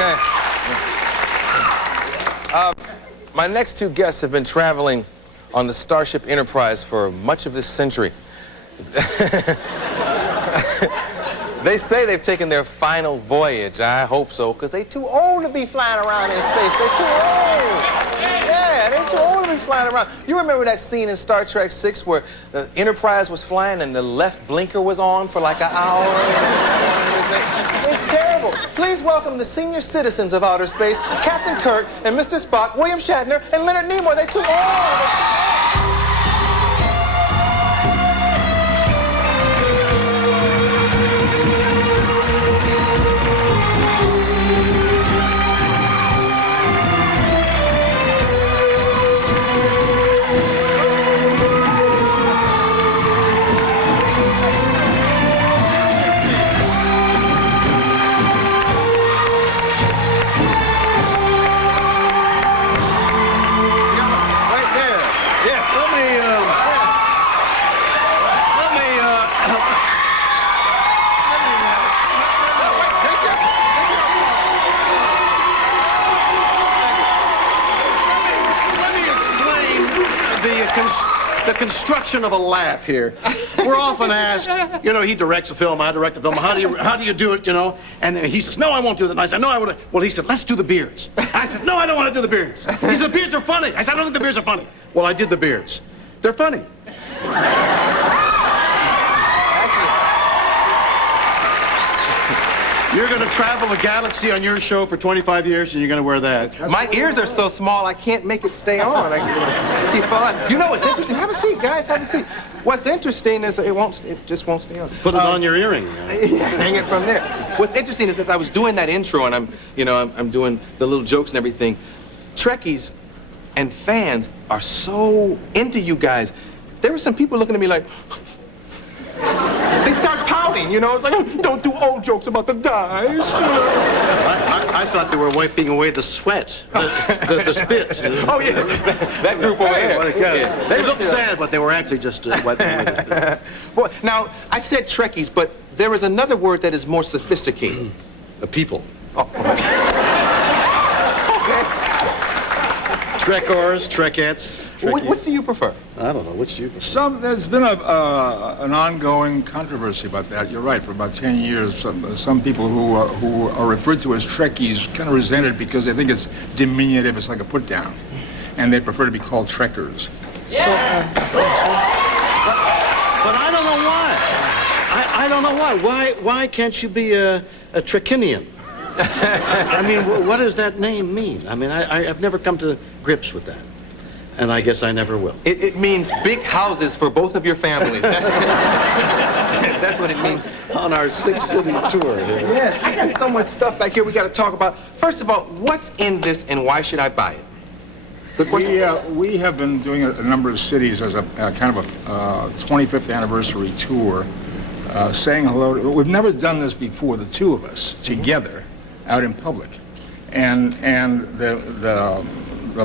Okay. My next two guests have been traveling on the Starship Enterprise for much of this century. They say they've taken their final voyage. I hope so, because they're too old to be flying around in space. They're too old. Yeah, they're too old to be flying around. You remember that scene in Star Trek 6 where the Enterprise was flying and the left blinker was on for like an hour? It's terrible. Please welcome the senior citizens of outer space, Captain Kirk and Mr. Spock, William Shatner, and Leonard Nimoy. They're too old. The construction of a laugh here. We're often asked, you know, he directs a film, I direct a film, how do you do it, you know? And he says, no, I won't do that. And I said, no, I would. Well, he said, let's do the beards. I said, no, I don't want to do the beards. He said, the beards are funny. I said, I don't think the beards are funny. Well, I did the beards. They're funny. You're going to travel the galaxy on your show for 25 years, and you're going to wear that. My ears are so small, I can't make it stay on. I keep falling. You know what's interesting? Have a seat, guys. Have a seat. What's interesting is it just won't stay on. Put it on your earring. Yeah, hang it from there. What's interesting is as I was doing that intro, and I'm doing the little jokes and everything, Trekkies and fans are so into you guys. There were some people looking at me like, they start pouting, you know, it's like, don't do old jokes about the guys. I thought they were wiping away the sweat, the spit. Oh, yeah, that group over there. Yeah. They looked sad, but they were actually just wiping away the spit. Well, now, I said Trekkies, but there is another word that is more sophisticated. People. Oh. Trekkors, Trekkettes. Which do you prefer? I don't know. Which do you prefer? There's been an ongoing controversy about that. You're right. For about 10 years, some people who are referred to as Trekkies kind of resent it because they think it's diminutive. It's like a put down, and they prefer to be called Trekkers. Yeah. But I don't know why. I don't know why. Why can't you be a Trekkinian? I mean, what does that name mean? I mean, I've never come to grips with that. And I guess I never will. It means big houses for both of your families. That's what it means. On our 6-city tour here. Yes, I got so much stuff back here we got to talk about. First of all, what's in this and why should I buy it? We have been doing a number of cities as a kind of a 25th anniversary tour, saying hello to, we've never done this before, the two of us together out in public. And the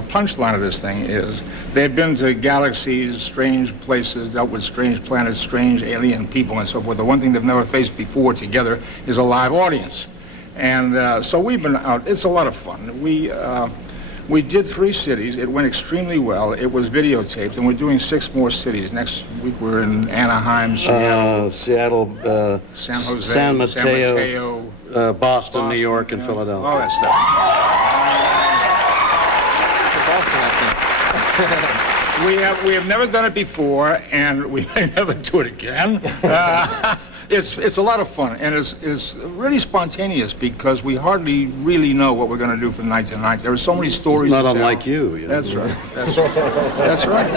punchline of this thing is they've been to galaxies, strange places, dealt with strange planets, strange alien people and so forth. The one thing they've never faced before together is a live audience. And so we've been out. It's a lot of fun. We did 3 cities. It went extremely well. It was videotaped, and we're doing 6 more cities. Next week we're in Anaheim, Seattle, San Jose, San Mateo, Boston, New York, and Philadelphia. All that stuff. We have never done it before, and we may never do it again. It's a lot of fun, and it's really spontaneous because we hardly really know what we're going to do from night to night. There are so many stories. Not unlike you. You know? That's right. That's right.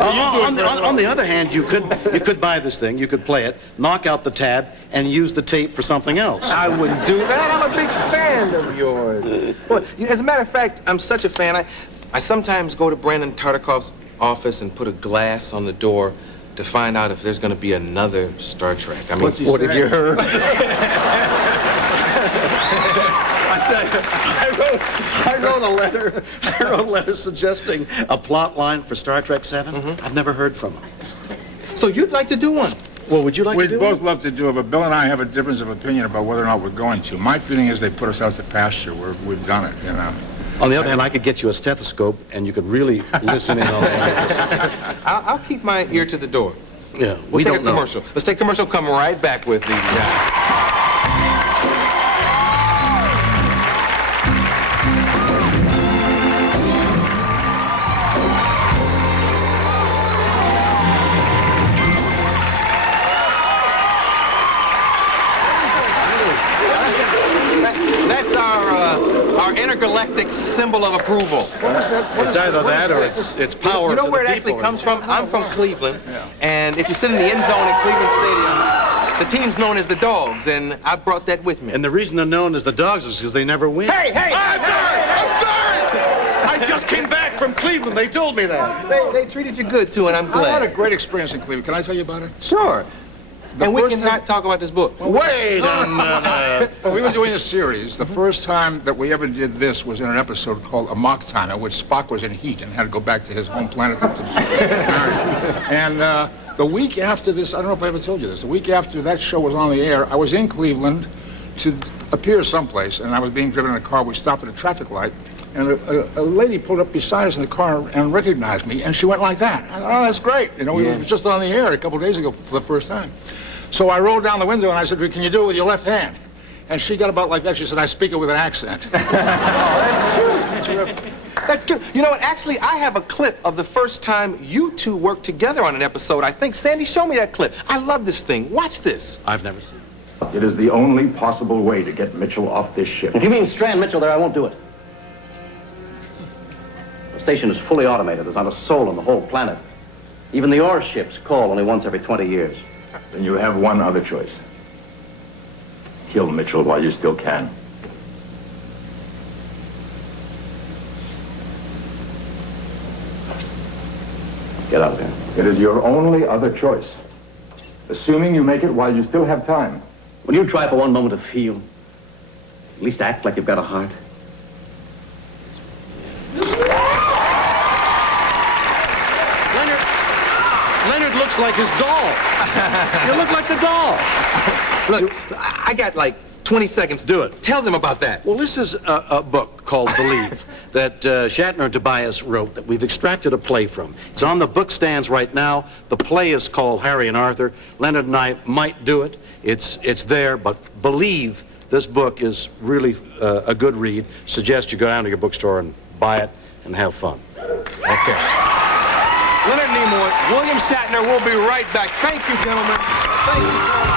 On the other hand, you could buy this thing, you could play it, knock out the tab, and use the tape for something else. I wouldn't do that. I'm a big fan of yours. Well, as a matter of fact, I'm such a fan. I sometimes go to Brandon Tartikoff's office and put a glass on the door to find out if there's going to be another Star Trek. I mean, what have you heard? I wrote a letter suggesting a plot line for Star Trek 7. I've never heard from him. So you'd like to do one? Well, would you like to do We'd both love to do it, but Bill and I have a difference of opinion about whether or not we're going to. My feeling is they put us out to pasture. We've done it, you know. On the other hand, I could get you a stethoscope, and you could really listen in on the actors. I'll keep my ear to the door. Yeah, We'll take a commercial. Let's take a commercial. Come right back with the. That's our intergalactic symbol of approval. It's either that or it's power. You know to where the it actually people. comes from? I'm from Cleveland, and if you sit in the end zone in Cleveland Stadium, the team's known as the Dogs, and I brought that with me. And the reason they're known as the Dogs is because they never win. Hey! I'm sorry! I just came back from Cleveland. They told me that. They treated you good, too, and I'm I had glad. a great experience in Cleveland. Can I tell you about it? Sure. And we first can not talk about this book. Wait a minute. Well, we were doing a series. The first time that we ever did this was in an episode called Amok Time, in which Spock was in heat and had to go back to his home planet to And the week after this, I don't know if I ever told you this, the week after that show was on the air, I was in Cleveland to appear someplace, and I was being driven in a car. We stopped at a traffic light, and a lady pulled up beside us in the car and recognized me, and she went like that. I thought, oh, that's great. You know, we were just on the air a couple of days ago for the first time. So I rolled down the window and I said, can you do it with your left hand? And she got about like that. She said, I speak it with an accent. That's cute. That's cute. You know what? Actually, I have a clip of the first time you two worked together on an episode. I think Sandy showed me that clip. I love this thing. Watch this. I've never seen it. It is the only possible way to get Mitchell off this ship. If you mean strand Mitchell there, I won't do it. The station is fully automated. There's not a soul on the whole planet. Even the ore ships call only once every 20 years. Then you have one other choice. Kill Mitchell while you still can. Get out of here. It is your only other choice. Assuming you make it while you still have time. Will you try for one moment to feel? At least act like you've got a heart. Leonard looks like his doll. You look like the doll. Look, I got like 20 seconds. Do it. Tell them about that. Well, this is a book called Believe that Shatner and Tobias wrote that we've extracted a play from. It's on the book stands right now. The play is called Harry and Arthur. Leonard and I might do it. It's there, but Believe, this book is really a good read. Suggest you go down to your bookstore and buy it and have fun. Okay. Leonard Nimoy, William Shatner, we'll be right back. Thank you, gentlemen. Thank you.